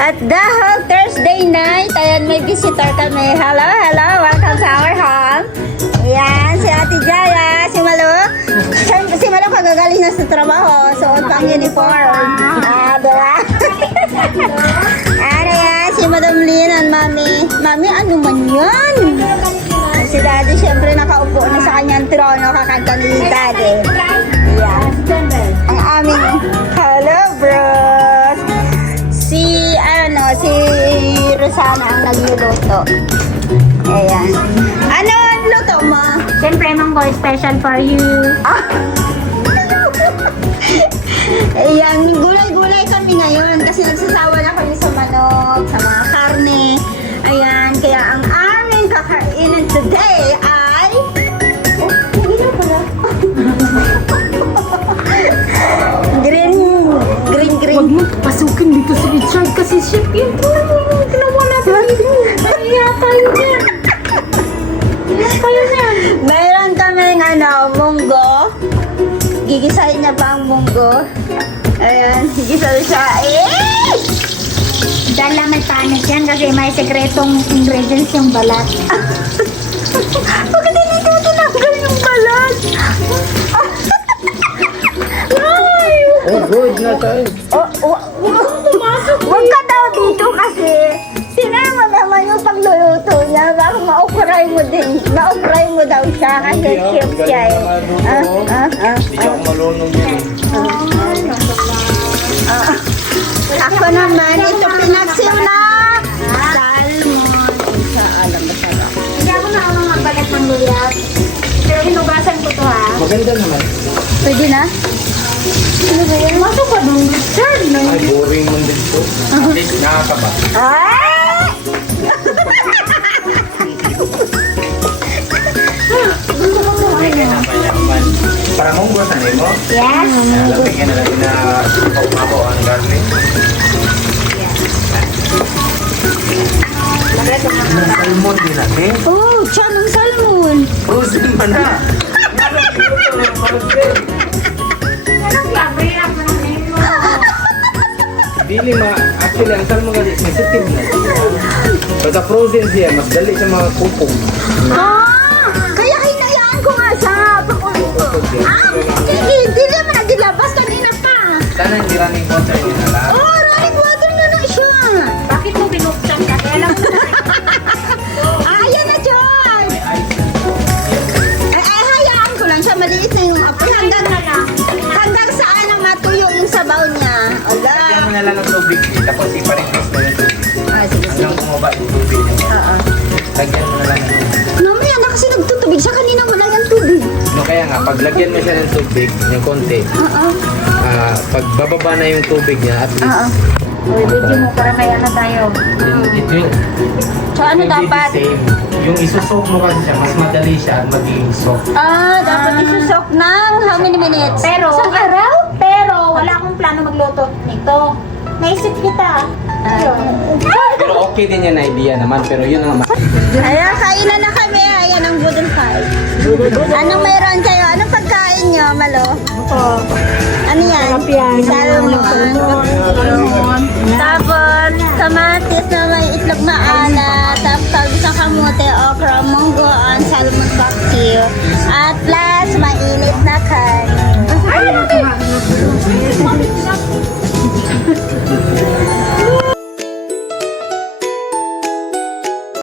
At dahil Thursday night, ayan, may visitor kami. Hello, hello, welcome to our home. Ayan, si Ate Jaya, si Malo. Si Malo kagagaling na sa trabaho, suot pang uniform. Diba? Ano yan, si Madam Lynn and Mami. Mami, ano man yan? Si Daddy, syempre nakaupo na sa kanyang trono, kakanta ni Daddy. Ayan. Ang aming, hello bros. Si Rosana ang nagluluto. Ayan. Ano ang luto mo? Siyempre, Manggo, special for you. Ayan, gulay-gulay kami ngayon kasi nagsasawa na kami sa manok, sa mga karne. Ayan, kaya ang aming kakainin today ay... Oh, hindi na pala. green. Huwag mo pasukin dito si Richard kasi chef yun. Ginawa natin dito. Kaya tayo niyan. Mayroon kaming munggo. Gigisahin niya pa ang munggo. Ayan, gigisa siya. Dahil lang may panik yan kasi may sekretong ingredients yung balat. Bakit hindi ko tinanggal yung balat? Oh, good na tayo. Huwag ka daw dito kasi sinama naman yung pagluluto niya. Baka ma-ukray mo din. Ma-ukray mo daw siya kasi chef siya eh. Hindi ako malunong yun. Ako naman, ito pinagsim na salmon. Sa alam mo siya. Hindi ako na mga balat ng luyat. Pero hinugasan ko to ha. Maganda naman. Pwede na? Ano ba yan? Masok ka doon, Richard. Ay, boring mo dito. At least nakakaba. Ay! Napayaman. Para mong guwasan mo? Yes. Lalagyan na natin na pao ang garlic. Salmon din natin. Oh, tiyan ng salmon. Frozen pa na. Anong flavor ako ng menu? Dili actually ang salmon gali sensitive na siya. Pagka frozen siya, mas dali sa mga kupong. Kaya hinayaan ko nga sa pakulo. Hindi naman nagilabas kanina pa. Sana hindi running water yun na lang. Oh, running water na na siya. Bakit mo binuksan ka? Kaya lang Ayan na, John. Hayaan ko lang siya. Maliit na yung apoy. Hanggang saan ang matuyo yung sabaw niya. Ala. Lagyan mo na lang ng tubig. Tapos ipa-request mo yung tubig. Sige. Hanggang bumaba yung tubig niya. Oo. Lagyan mo na lang ng tubig. Mamaya na kasi nagtutubig siya. Kanina wala yung tubig. No, kaya nga, pag lagyan mo siya ng tubig, yung konti, Oo. pag bababa na yung tubig niya, at least, Oo. Uy, video mo para may ano tayo. it will, So ano will be the dapat? same. Yung isusok mo kasi siya, mas madali siya at magiging soft. Dapat isusok ng how many minutes? Pero, Isang araw? pero wala akong plano magluto nito. Naisip kita. Yun. Pero okay din yan na idea naman, pero yun ang Ayan, kainan na kami. Ayan ang budol fight. Anong mayroon kayo? Anong pagkain nyo, Malo? Ano yan? Salmon. Tapos, kamatis na may itlog maalat. Tapos, isang kamote, okra, munggoan, salmon bakil. At plus, mainit na